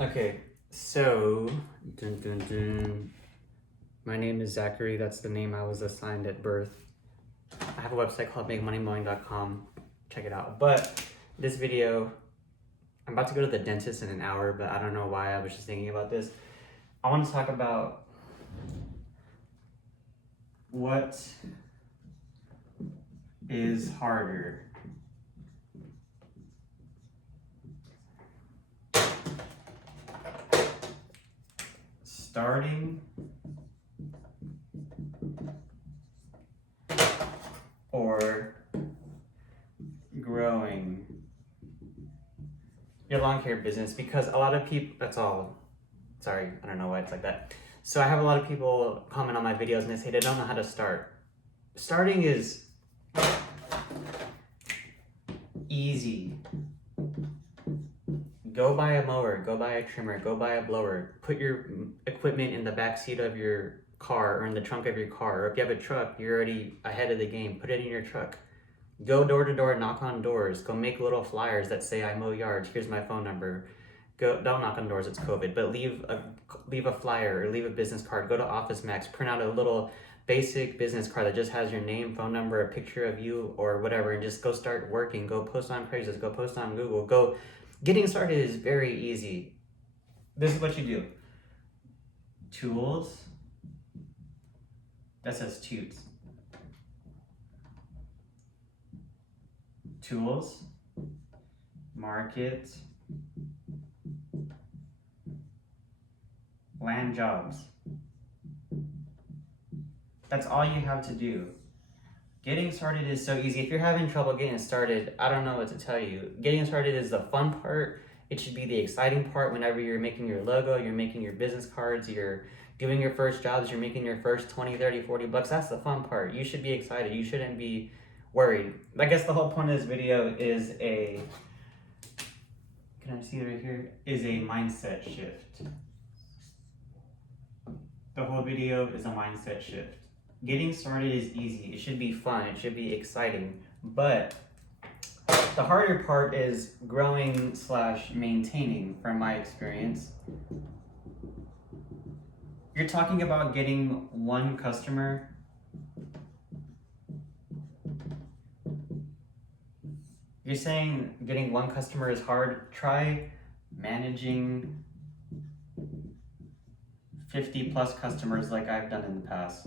Okay, so dun, dun, dun. My name is Zachary. That's the name I was assigned at birth. I have a website called makemoneymowing.com. Check it out. But this video, I'm about to go to the dentist in an hour, but I don't know why. I was just thinking about this. I want to talk about what is harder. Starting or growing your lawn care business, because a lot of people, sorry, I don't know why it's like that. So I have a lot of people comment on my videos and they say they don't know how to start. Starting is easy. Go buy a mower, go buy a trimmer, go buy a blower. Put your equipment in the back seat of your car or in the trunk of your car. Or if you have a truck, you're already ahead of the game. Put it in your truck. Go door to door, knock on doors. Go make little flyers that say I mow yards. Here's my phone number. Don't knock on doors, it's COVID, but leave a flyer or leave a business card. Go to Office Max, print out a little basic business card that just has your name, phone number, a picture of you or whatever, and just go start working. Go post on Craigslist, go post on Google. Getting started is very easy. This is what you do. Tools. That says toots. Tools. Market. Land jobs. That's all you have to do. Getting started is so easy. If you're having trouble getting started, I don't know what to tell you. Getting started is the fun part. It should be the exciting part whenever you're making your logo, you're making your business cards, you're doing your first jobs, you're making your first 20, 30, 40 bucks. That's the fun part. You should be excited. You shouldn't be worried. I guess the whole point of this video is can I see it right here? Is a mindset shift. The whole video is a mindset shift. Getting started is easy. It should be fun. It should be exciting. But the harder part is growing / maintaining, from my experience. You're talking about getting one customer. You're saying getting one customer is hard. Try managing 50 plus customers like I've done in the past.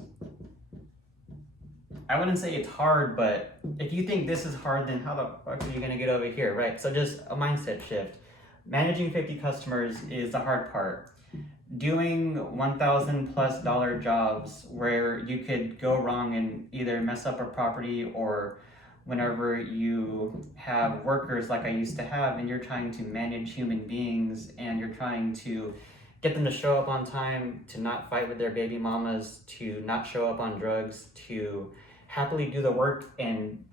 I wouldn't say it's hard, but if you think this is hard, then how the fuck are you gonna get over here, right? So just a mindset shift. Managing 50 customers is the hard part. Doing $1,000+ jobs where you could go wrong and either mess up a property, or whenever you have workers like I used to have and you're trying to manage human beings and you're trying to get them to show up on time, to not fight with their baby mamas, to not show up on drugs, to happily do the work and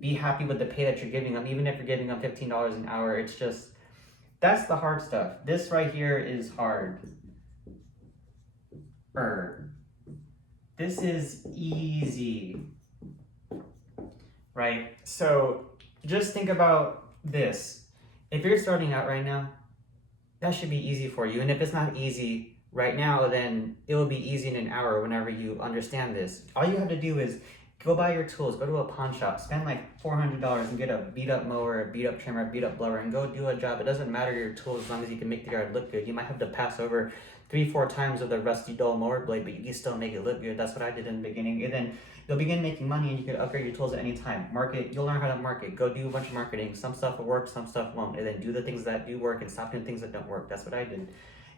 be happy with the pay that you're giving them, even if you're giving them $15 an hour. It's just, that's the hard stuff. This right here is hard. This is easy, right? So just think about this. If you're starting out right now, that should be easy for you. And if it's not easy right now, then it will be easy in an hour whenever you understand this. All you have to do is go buy your tools, go to a pawn shop, spend like $400 and get a beat up mower, a beat up trimmer, a beat up blower, and go do a job. It doesn't matter your tools as long as you can make the yard look good. You might have to pass over 3-4 times with a rusty dull mower blade, but you can still make it look good. That's what I did in the beginning. And then you'll begin making money and you can upgrade your tools at any time. Market, you'll learn how to market. Go do a bunch of marketing. Some stuff will work, some stuff won't. And then do the things that do work and stop doing things that don't work. That's what I did.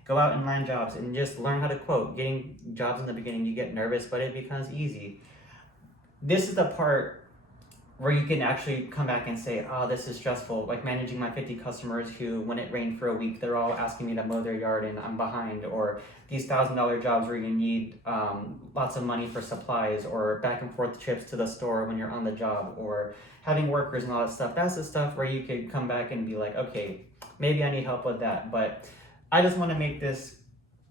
Go out and land jobs and just learn how to quote. Getting jobs in the beginning, you get nervous, but it becomes easy. This is the part where you can actually come back and say, oh, this is stressful. Like managing my 50 customers who, when it rained for a week, they're all asking me to mow their yard and I'm behind. Or these $1,000 jobs where you need lots of money for supplies, or back and forth trips to the store when you're on the job, or having workers and all that stuff. That's the stuff where you could come back and be like, okay, maybe I need help with that. But I just want to make this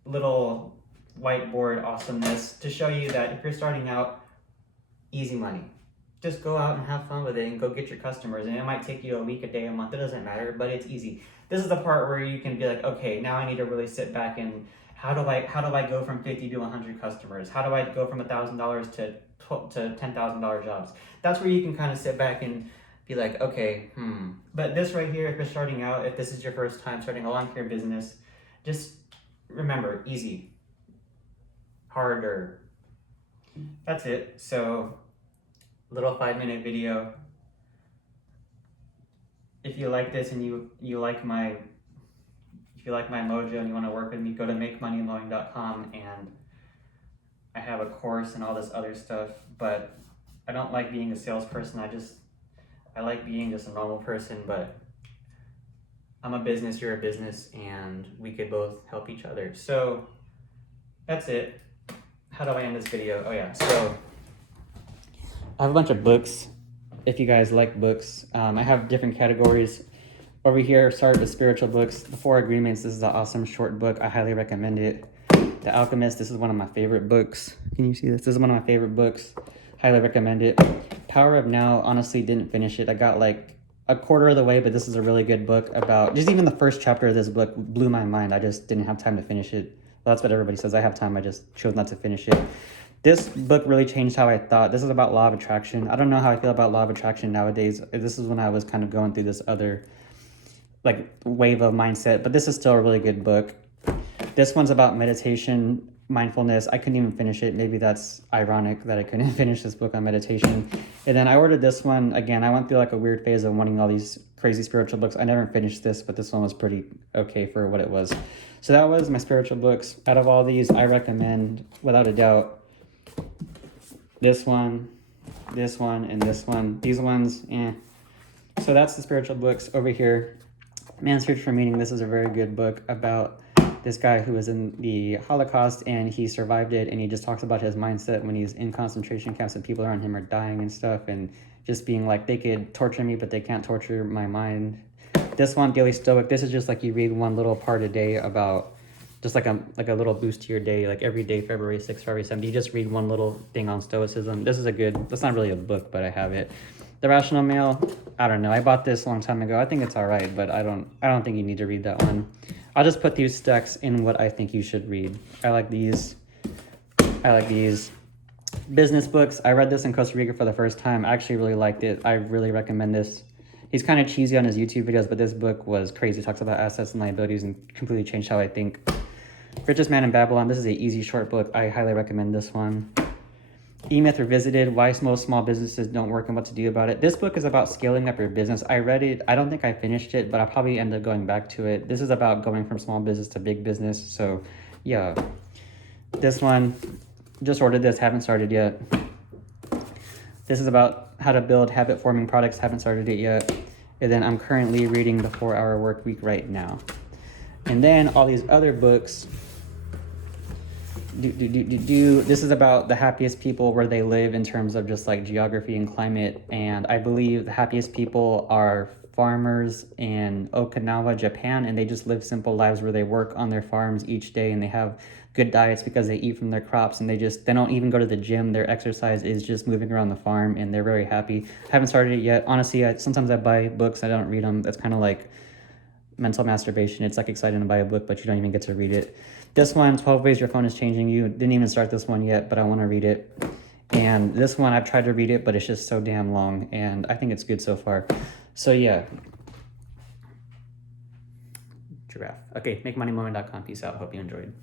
little whiteboard awesomeness to show you that if you're starting out, easy money. just go out and have fun with it and go get your customers. And it might take you a week, a day, a month, it doesn't matter, but it's easy. This is the part where you can be like, okay, now I need to really sit back and how do I go from 50 to 100 customers? How do I go from $1,000 to $10,000 jobs? That's where you can kind of sit back and be like, okay, But this right here, if you're starting out, if this is your first time starting a lawn care business, just remember, easy, harder. That's it. So, little 5-minute video. If you like this and you like my mojo and you want to work with me, go to makemoneymowing.com, and I have a course and all this other stuff. But I don't like being a salesperson. I like being just a normal person. But I'm a business, you're a business, and we could both help each other. So that's it. How do I end this video? Oh yeah, so I have a bunch of books. If you guys like books, I have different categories. Over here, start with spiritual books. The Four Agreements, this is an awesome short book. I highly recommend it. The Alchemist, this is one of my favorite books. Can you see this? This is one of my favorite books. Highly recommend it. Power of Now, honestly didn't finish it. I got like a quarter of the way, but this is a really good book about, just even the first chapter of this book blew my mind. I just didn't have time to finish it. Well, that's what everybody says. I have time, I just chose not to finish it. This book really changed how I thought. This is about law of attraction. I don't know how I feel about law of attraction nowadays. This is when I was kind of going through this other like wave of mindset, but this is still a really good book. This one's about meditation, mindfulness. I couldn't even finish it. Maybe that's ironic that I couldn't finish this book on meditation. And then I ordered this one. Again, I went through like a weird phase of wanting all these crazy spiritual books. I never finished this, but this one was pretty okay for what it was. So that was my spiritual books. Out of all these, I recommend, without a doubt, this one, and this one. These ones, So that's the spiritual books. Over here, Man's Search for Meaning. This is a very good book about this guy who was in the Holocaust and he survived it, and he just talks about his mindset when he's in concentration camps and people around him are dying and stuff, and just being like, they could torture me, but they can't torture my mind. This one, Daily Stoic, this is just like you read one little part a day about just like a little boost to your day, like every day, February 6th, February 7th. You just read one little thing on Stoicism. This is a good, that's not really a book, but I have it. The Rational Male, I don't know. I bought this a long time ago. I think it's all right, but I don't think you need to read that one. I'll just put these stacks in what I think you should read. I like these. Business books. I read this in Costa Rica for the first time. I actually really liked it. I really recommend this. He's kind of cheesy on his YouTube videos, but this book was crazy. It talks about assets and liabilities and completely changed how I think. Richest Man in Babylon. This is an easy, short book. I highly recommend this one. E-Myth Revisited, Why Most Small Businesses Don't Work and What to Do About It. This book is about scaling up your business. I read it. I don't think I finished it, but I'll probably end up going back to it. This is about going from small business to big business. So, yeah. This one, just ordered this, haven't started yet. This is about how to build habit-forming products, haven't started it yet. And then I'm currently reading The 4-Hour Work Week right now. And then all these other books. This is about the happiest people, where they live in terms of just like geography and climate. And I believe the happiest people are farmers in Okinawa, Japan, and they just live simple lives where they work on their farms each day and they have good diets because they eat from their crops, and they don't even go to the gym. Their exercise is just moving around the farm, and they're very happy. I haven't started it yet. Honestly, sometimes I buy books, I don't read them. That's kind of like mental masturbation. It's like exciting to buy a book, but you don't even get to read it. This one, 12 Ways Your Phone is Changing You. Didn't even start this one yet, but I want to read it. And this one, I've tried to read it, but it's just so damn long, and I think it's good so far. So yeah. Giraffe. Okay, makemoneymowing.com. Peace out. Hope you enjoyed.